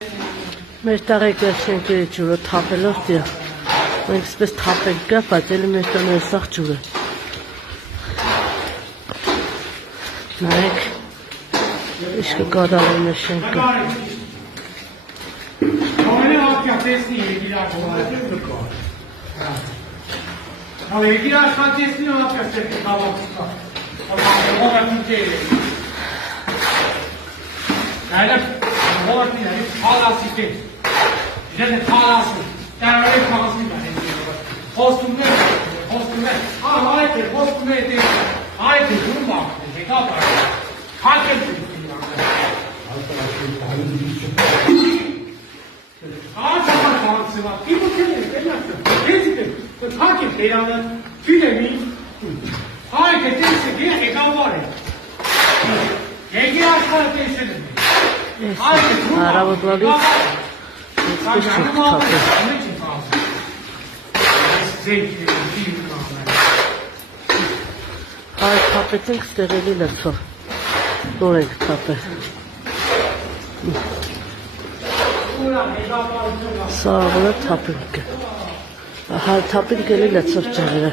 Մեր տաղեկը շենքերի ջուրը թափելով դիա։ Մենք սպես թափենք կա, բայց էլի մեր տները սաղ ջուրը։ Նայեք, ինչ կկատարել մեր շենքը։ Ամենը ատյա տեսնի երկիր աշխատեցնի ատյա սերքի կավակստա։ Հողատին հենց խալասի տես, իրեն է խալասի, տարարել խալասի խոստումներ, այդ է, խոստումներ տես, այդ է, դուրմ աղթել, եկա բարել, հակել տես, Ահա քաղաքսվա, իմ է, տենացը, ես հակել տերանը, թույլ է մի, այդ է տեսը, եկավար է, եկի աշխարը տեսել է, Հարավոտվալից այսպես չուք թապել։ Հայ թապեցինք ստեղելի լծով, նոր ենք թապել։ Սա աղորը թապենք է։ Հայ թապենք էլի լծով ճեղերը։